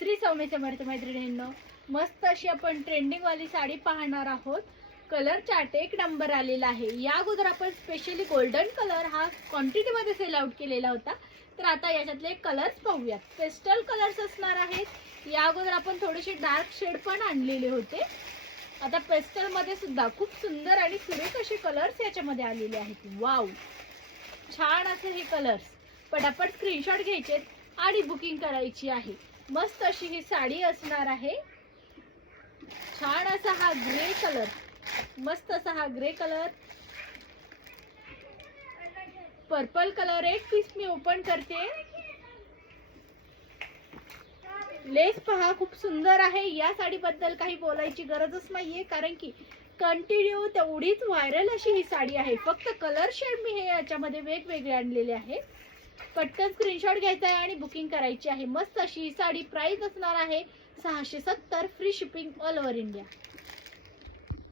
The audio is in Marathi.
श्री स्वामी समर्थ मैत्रिणींनो, मस्त अशी आपण ट्रेंडिंग वाली साडी पाहणार आहोत। कलर चार्ट एक नंबर आलेला आहे। या अगोदर आपण स्पेशली गोल्डन कलर हा क्वांटिटी मध्ये सेल आउट केलेला होता, तर आता याच्यातले कलर्स पाहूयात। पेस्टल कलर्स असणार आहेत। या अगोदर आपण थोडेसे डार्क शेड पण आणलेले होते। आता पेस्टल मध्ये सुद्धा खूप सुंदर आणि सुरेख असे कलर्स याच्यामध्ये आलेले आहेत। वाव, छान असे हे कलर्स। पटापट स्क्रीनशॉट घ्यायचे आणि बुकिंग करायची आहे। मस्त अशी ही साडी असणार आहे। छान असा हा ग्रे कलर, मस्त असा हा ग्रे कलर, पर्पल कलर। एक पीस मी ओपन करते। लेस पहा, खूप सुंदर आहे। या साडीबद्दल काही बोलायची गरजच नाहीये, कारण की कंटिन्यू तेवढीच व्हायरल अशी ही साडी आहे। फक्त कलर शेड मी हे याच्यामध्ये वेगवेगळे आणलेले आहे। पटकन स्क्रीनशॉट घ्यायचा आहे आणि बुकिंग करायची आहे। मस्त अशी ही साडी प्राइस असणार आहे 670, free shipping all over India.